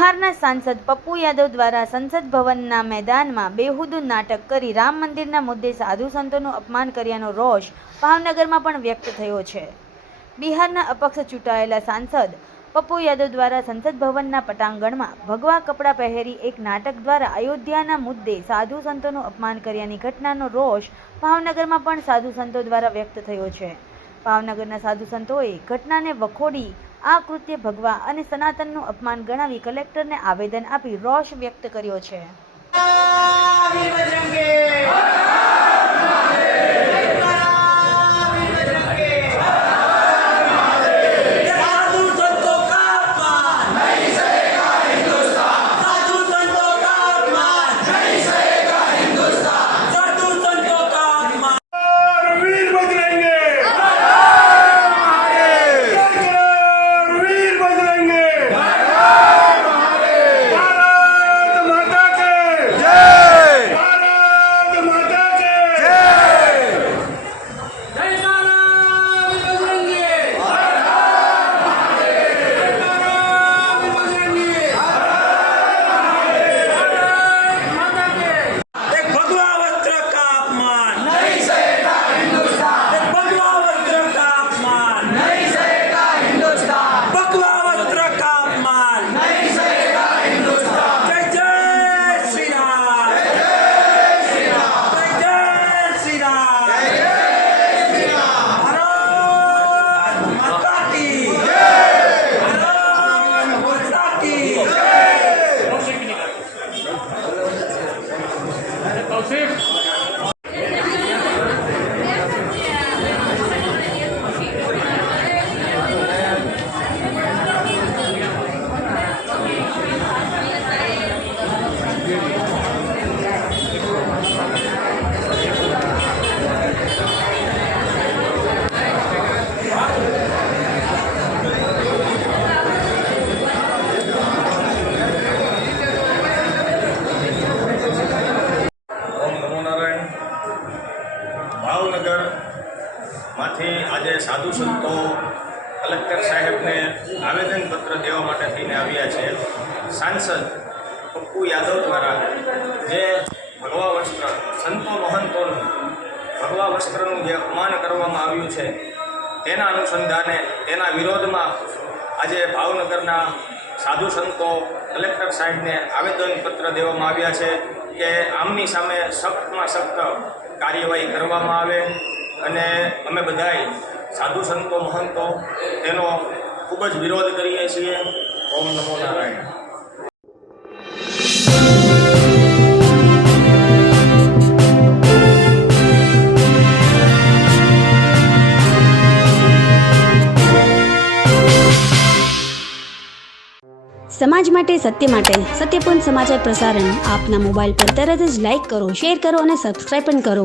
બિહારના સાંસદ પપ્પુ યાદવ દ્વારા સંસદ ભવનના મેદાનમાં બેહુદુ નાટક કરી રામ મંદિરના મુદ્દે સાધુ સંતોનું અપમાન કર્યાનો રોષ ભાવનગરમાં પણ વ્યક્ત થયો છે. બિહારના અપક્ષ ચૂંટાયેલા સાંસદ પપ્પુ યાદવ દ્વારા સંસદ ભવનના પટાંગણમાં ભગવા કપડાં પહેરી એક નાટક દ્વારા અયોધ્યાના મુદ્દે સાધુ સંતોનું અપમાન કર્યાની ઘટનાનો રોષ ભાવનગરમાં પણ સાધુ સંતો દ્વારા વ્યક્ત થયો છે. ભાવનગરના સાધુ સંતોએ ઘટનાને વખોડી આ કૃત્ય ભગવા અને સનાતનનું અપમાન ગણાવી કલેક્ટરને આવેદન આપી રોષ વ્યક્ત કર્યો છે. ભાવનગરમાંથી આજે સાધુ સંતો કલેક્ટર સાહેબને આવેદનપત્ર દેવા માટે થઈને આવ્યા છે. સાંસદ પપ્પુ યાદવ દ્વારા જે ભગવા વસ્ત્ર સંતો મહંતોનું ભગવા વસ્ત્રનું જે અપમાન કરવામાં આવ્યું છે તેના અનુસંધાને તેના વિરોધમાં આજે ભાવનગરના સાધુ સંતો કલેક્ટર સાહેબને આવેદનપત્ર દેવામાં આવ્યા છે કે આમની સામે સખ્તમાં સખ્ત કાર્યવાહી કરવામાં આવે અને અમે બધાય સાધુ સંતો મહંતો તેનો ખૂબ જ વિરોધ કરીએ છીએ. ઓમ નમો નારાયણ. સમાજ માટે સત્ય માટે સત્યપૂર્ણ સમાચાર પ્રસારણ આપના મોબાઈલ પર તરત જ લાઈક કરો, શેર કરો અને સબસ્ક્રાઈબ પણ કરો.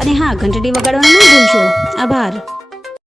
અને હા, ઘંટડી વગાડવાનું ન ભૂલશો. આભાર.